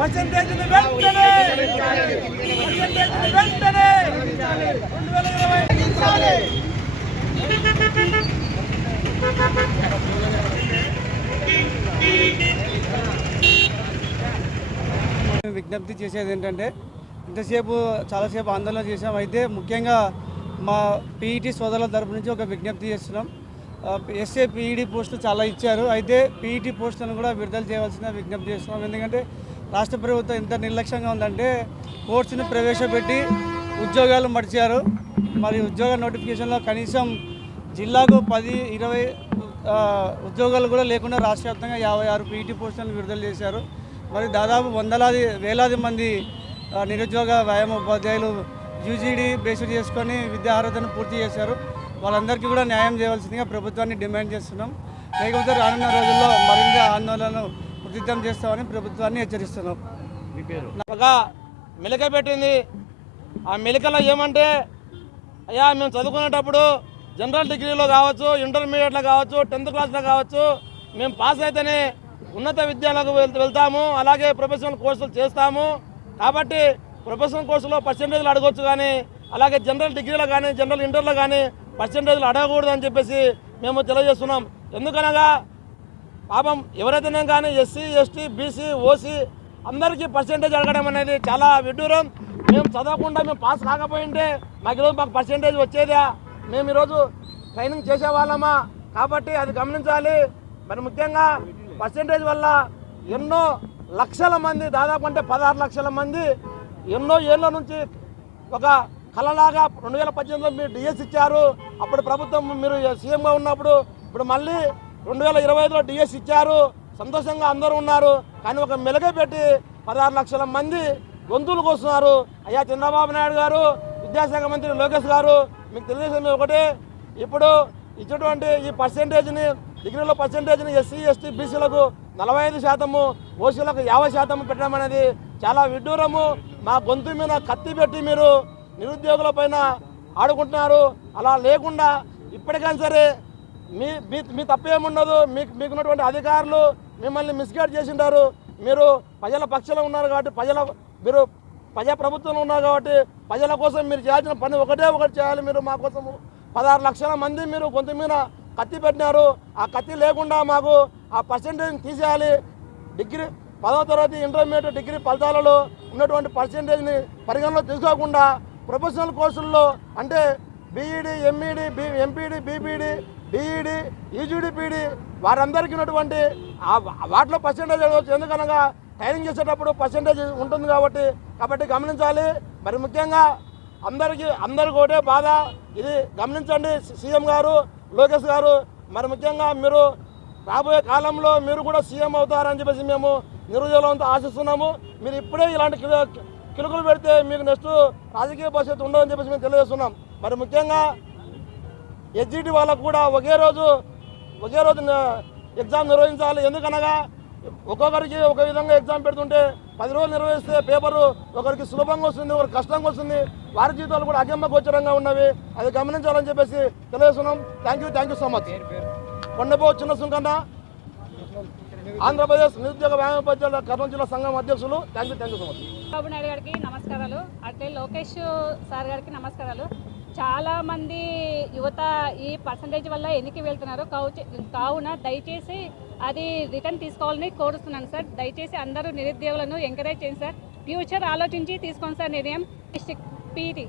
పర్సెంటేజ్ని వెంటనే 2020 విజ్ఞప్తి చేసేది ఏంటంటే చాలాసేపు ఆందోళన చేసాం. అయితే ముఖ్యంగా మా పీఈటీ సోదరుల తరపు నుంచి ఒక విజ్ఞప్తి చేస్తున్నాం. ఎస్ఏ పీఈడీ పోస్టులు చాలా ఇచ్చారు. అయితే పీఈటీ పోస్టులను కూడా విడుదల చేయవలసిన విజ్ఞప్తి చేస్తున్నాం. ఎందుకంటే రాష్ట్ర ప్రభుత్వం ఎంత నిర్లక్ష్యంగా ఉందంటే కోర్సును ప్రవేశపెట్టి ఉద్యోగాలు మడిచారు. మరి ఉద్యోగ నోటిఫికేషన్లో కనీసం జిల్లాకు 10-20 ఉద్యోగాలు కూడా లేకుండా రాష్ట్ర వ్యాప్తంగా 56 పీఈటీ పోస్టులను విడుదల చేశారు. మరి దాదాపు వేలాది మంది నిరుద్యోగ వ్యాయామ ఉపాధ్యాయులు యూజీడీ బేస్డ్ చేసుకొని విద్యా అర్హతను పూర్తి చేశారు. వాళ్ళందరికీ కూడా న్యాయం చేయవలసిందిగా ప్రభుత్వాన్ని డిమాండ్ చేస్తున్నాం. లేకపోతే రానున్న రోజుల్లో మరింత ఆందోళనలు ఉధృతం చేస్తామని ప్రభుత్వాన్ని హెచ్చరిస్తున్నాం. మెలిక పెట్టింది. ఆ మెలికలో ఏమంటే అయ్యా మేము చదువుకునేటప్పుడు జనరల్ డిగ్రీలో కావచ్చు, ఇంటర్మీడియట్లో కావచ్చు, 10th క్లాస్లో కావచ్చు, మేము పాస్ అయితేనే ఉన్నత విద్యాలకు వెళ్తాము, అలాగే ప్రొఫెషనల్ కోర్సులు చేస్తాము. కాబట్టి ప్రొఫెషనల్ కోర్సులో పర్సెంటేజ్లు అడగవచ్చు, కానీ అలాగే జనరల్ డిగ్రీలో కానీ జనరల్ ఇంటర్లో కానీ పర్సెంటేజ్లు అడగకూడదు అని చెప్పేసి మేము తెలియజేస్తున్నాం. ఎందుకనగా పాపం ఎవరైతేనే కానీ ఎస్సీ, ఎస్టీ, బీసీ, ఓసీ అందరికీ పర్సెంటేజ్ అడగడం అనేది చాలా విడ్డూరం. మేము చదవకుండా మేము పాస్ కాకపోయింటే మాకు పర్సెంటేజ్ వచ్చేదా? మేము ఈరోజు ట్రైనింగ్ చేసేవాళ్ళమా? కాబట్టి అది గమనించాలి. మరి ముఖ్యంగా పర్సెంటేజ్ వల్ల ఎన్నో లక్షల మంది, దాదాపు అంటే 16 లక్షల మంది ఎన్నో ఏళ్ళ నుంచి ఒక కళలాగా 2018లో మీరు డిఎస్ ఇచ్చారు. అప్పుడు ప్రభుత్వం మీరు సీఎంగా ఉన్నప్పుడు, ఇప్పుడు మళ్ళీ 2025లో డిఎస్ ఇచ్చారు. సంతోషంగా అందరూ ఉన్నారు. కానీ ఒక మెలుగు పెట్టి 16 లక్షల మంది గొంతులు కోస్తున్నారు. అయ్యా చంద్రబాబు నాయుడు గారు, విద్యాశాఖ మంత్రి లోకేష్ గారు, మీకు తెలియజేసేది ఒకటే, ఇప్పుడు ఇచ్చినటువంటి ఈ పర్సెంటేజ్ని, డిగ్రీలో పర్సెంటేజ్ని ఎస్సీ, ఎస్టీ, బీసీలకు 45%, ఓసీలకు 50% పెట్టడం అనేది చాలా విడ్డూరము. మా గొంతు మీద కత్తి పెట్టి మీరు నిరుద్యోగుల పైన ఆడుకుంటున్నారు. అలా లేకుండా ఇప్పటికైనా సరే మీ తప్పేముండదు. మీకున్నటువంటి అధికారులు మిమ్మల్ని మిస్గైడ్ చేసింటారు. మీరు ప్రజల పక్షంలో ఉన్నారు కాబట్టి, మీరు ప్రజాప్రభుత్వంలో ఉన్నారు కాబట్టి ప్రజల కోసం మీరు చేయాల్సిన పని ఒకటి చేయాలి. మీరు మా కోసం 16 లక్షల మంది మీరు గొంతు మీద కత్తి పెట్టినారు. ఆ కత్తి లేకుండా మాకు ఆ పర్సెంటేజ్ని తీసేయాలి. డిగ్రీ 10వ తరగతి, ఇంటర్మీడియట్, డిగ్రీ ఫలితాలలో ఉన్నటువంటి పర్సెంటేజ్ని పరిగణలో తీసుకోకుండా ప్రొఫెషనల్ కోర్సుల్లో అంటే బీఈడి, ఎంఈడి, ఎంపీడి, బీపీడి, డిఈడి, యూజీడీపీడి వారందరికీ ఉన్నటువంటి వాటిలో పర్సెంటేజ్ అడగవచ్చు. ఎందుకనగా ట్రైనింగ్ చేసేటప్పుడు పర్సెంటేజ్ ఉంటుంది కాబట్టి గమనించాలి. మరి ముఖ్యంగా అందరికీ ఒకటే బాధ, ఇది గమనించండి సీఎం గారు, లోకేష్ గారు. మరి ముఖ్యంగా మీరు రాబోయే కాలంలో మీరు కూడా సీఎం అవుతారని చెప్పేసి మేము నిరుద్యోగులంతా ఆశిస్తున్నాము. మీరు ఇప్పుడే ఇలాంటి కిలుకులు పెడితే మీకు నెక్స్ట్ రాజకీయ భవిష్యత్తు ఉండదని చెప్పేసి మేము తెలియజేస్తున్నాం. మరి ముఖ్యంగా ఎస్జిటి వాళ్ళకు కూడా ఒకే రోజు ఎగ్జామ్ నిర్వహించాలి. ఎందుకనగా ఒక్కొక్కరికి ఒక విధంగా ఎగ్జామ్ పెడుతుంటే 10 రోజులు నిర్వహిస్తే పేపరు ఒకరికి సులభంగా వస్తుంది, ఒకరికి కష్టంగా వస్తుంది. వారి జీవితాలు కూడా అగమ్య గోచరంగా ఉన్నవి. అది గమనించాలని చెప్పేసి తెలియజేస్తున్నాం. Thank you so much. కొండపో చిన్న సుంకన్న, ఆంధ్రప్రదేశ్ నిరుద్యోగ వ్యాయామోపాధ్యాయుల కర్నూలు జిల్లా సంఘం అధ్యక్షులు. Thank you so much. Babu Naidu గారికి నమస్కారాలు, అట్లే లోకేష్ సార్ గారికి నమస్కారాలు. చాలామంది యువత ఈ పర్సంటేజ్ వల్ల ఎన్నికి వెళ్తున్నారు. కావున దయచేసి అది రిటర్న్ తీసుకోవాలని కోరుతున్నాను సార్. దయచేసి అందరూ నిరుద్యోగులను ఎంకరేజ్ చేయండి సార్. ఫ్యూచర్ ఆలోచించి తీసుకోండి సార్ నిర్ణయం. పీటీ